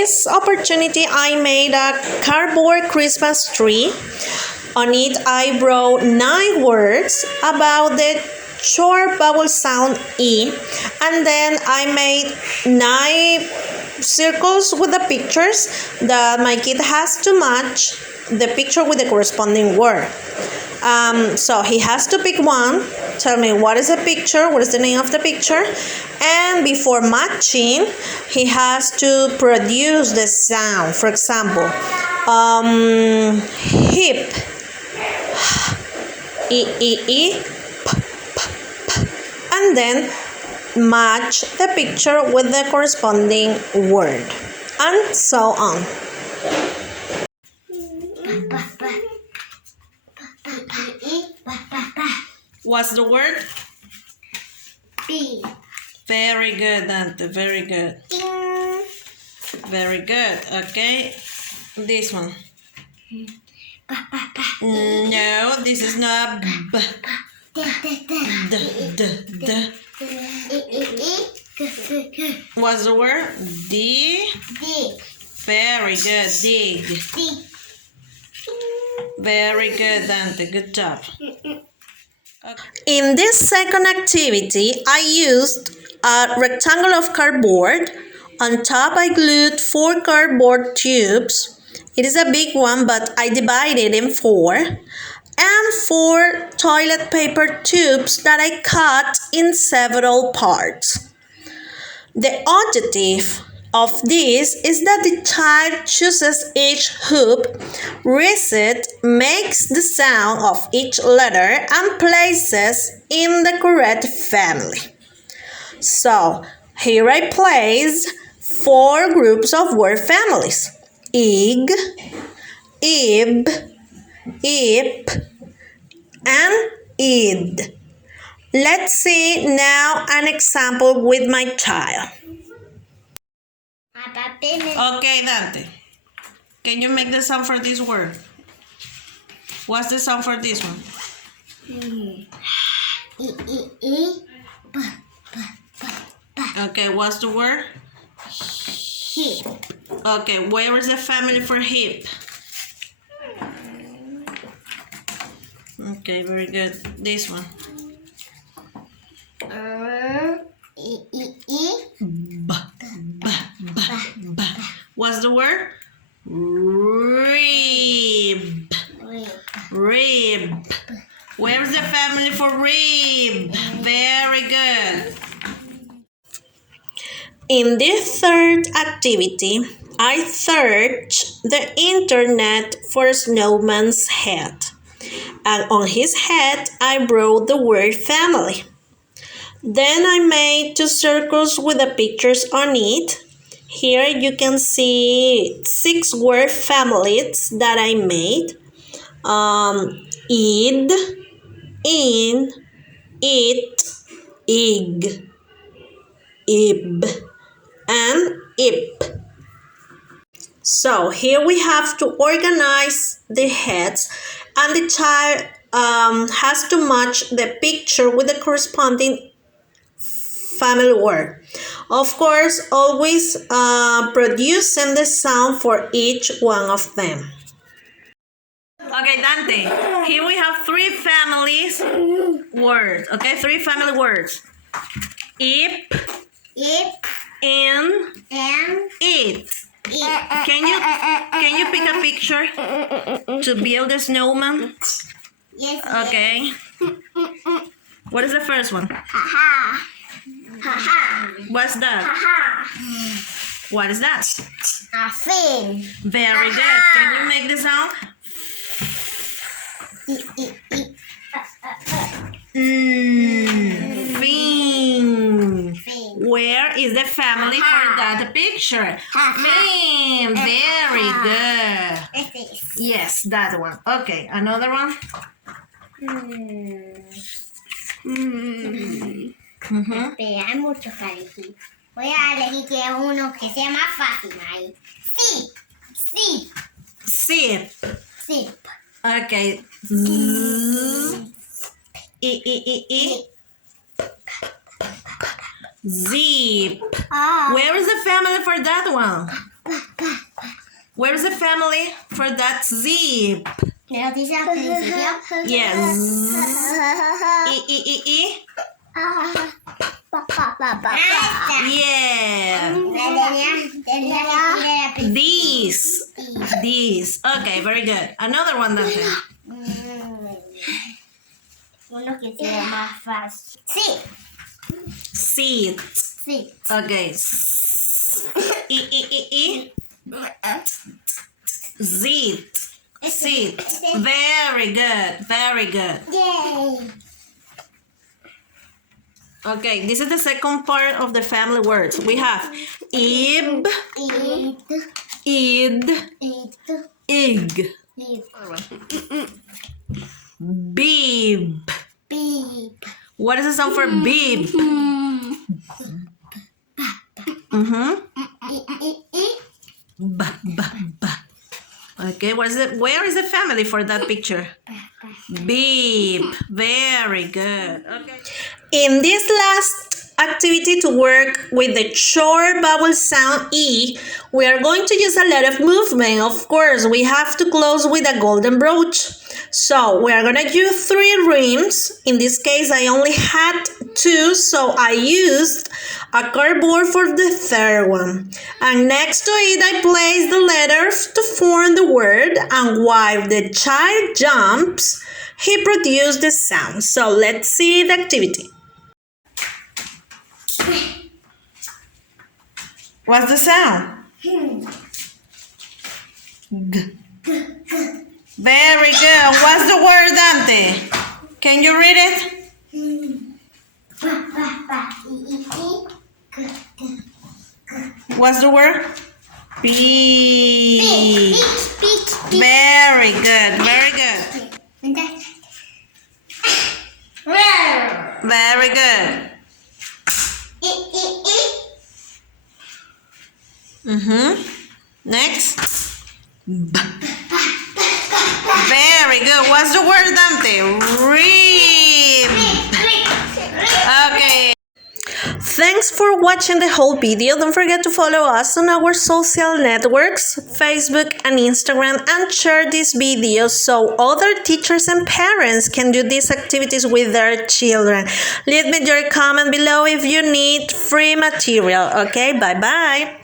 this opportunity, I made a cardboard Christmas tree. On it, I wrote 9 words about the short vowel sound E, and then I made 9 circles with the pictures that my kid has to match the picture with the corresponding word. So he has to pick one, tell me what is the picture, what is the name of the picture, and before matching, he has to produce the sound. For example, hip, E, p, and then match the picture with the corresponding word, and so on. What's the word? B. Very good, Dante. Very good. Ding. Very good. Okay. This one. No, this is not B. D. What's the word? D. Dig. Very good. Dig. Dig. Very good, Dante. Good job. In this second activity, I used a rectangle of cardboard. On top, I glued 4 cardboard tubes. It is a big one, but I divided in 4. And 4 toilet paper tubes that I cut in several parts. The objective of this is that the child chooses each hoop, reads it, makes the sound of each letter, and places in the correct family. So, here I place 4 groups of word families. Ig, ib, ip, and id. Let's see now an example with my child. Okay, Dante. Can you make the sound for this word? What's the sound for this one? Okay, what's the word? Hip. Okay, where is the family for hip? Okay, very good. This one. B. What's the word? Rib. Rib. Where's the family for rib? Very good. In this third activity, I searched the internet for a snowman's head. And on his head, I wrote the word family. Then I made 2 circles with the pictures on it. Here you can see 6 word families that I made. Id, in, it, ig, ib, and ip. So here we have to organize the heads, and the child has to match the picture with the corresponding family word. Of course, always producing the sound for each one of them. Okay, Dante, here we have 3 families words. Okay, 3 family words. Ip, in, And it. Can you pick a picture to build a snowman? yes. Okay. What is the first one? Ha-ha. Ha-ha. What's that? Ha-ha. What is that? A fin. Very good. Can you make the sound? Fin. Where is the family for that picture? Fin. Very good. Yes, that one. Okay, another one. Pero hay muchos que elegir. Voy a elegir que uno que sea más fácil ahí. Sí. Zip. Zip. Okay. Zip. Oh. Where is the family for that one? Where's the family for that zip? ¿Me lo dices al principio? Yes. E. Yeah. Tenía que This. Okay, very good. Another one, Dante. Uno que sea más fácil. Sí. Seat. Okay. E. Seat. Very good. Yay. Okay, this is the second part of the family words. We have ib, id, ig, beep. What is the sound for beep? Ba. Okay, where is the family for that picture? Beep. Very good. Okay. In this last activity to work with the short vowel sound E, we are going to use a lot of movement. Of course, we have to close with a golden brooch. So we are going to use 3 rims. In this case, I only had 2, so I used a cardboard for the third one. And next to it, I placed the letters to form the word. And while the child jumps, he produced the sound. So let's see the activity. What's the sound? G. Very good. What's the word, Dante? Can you read it? What's the word? Beep. Very good. Very good. Next. Very good. What's the word, Dante? Read. Okay. Thanks for watching the whole video. Don't forget to follow us on our social networks, Facebook and Instagram, and share this video so other teachers and parents can do these activities with their children. Leave me your comment below if you need free material. Okay, bye-bye.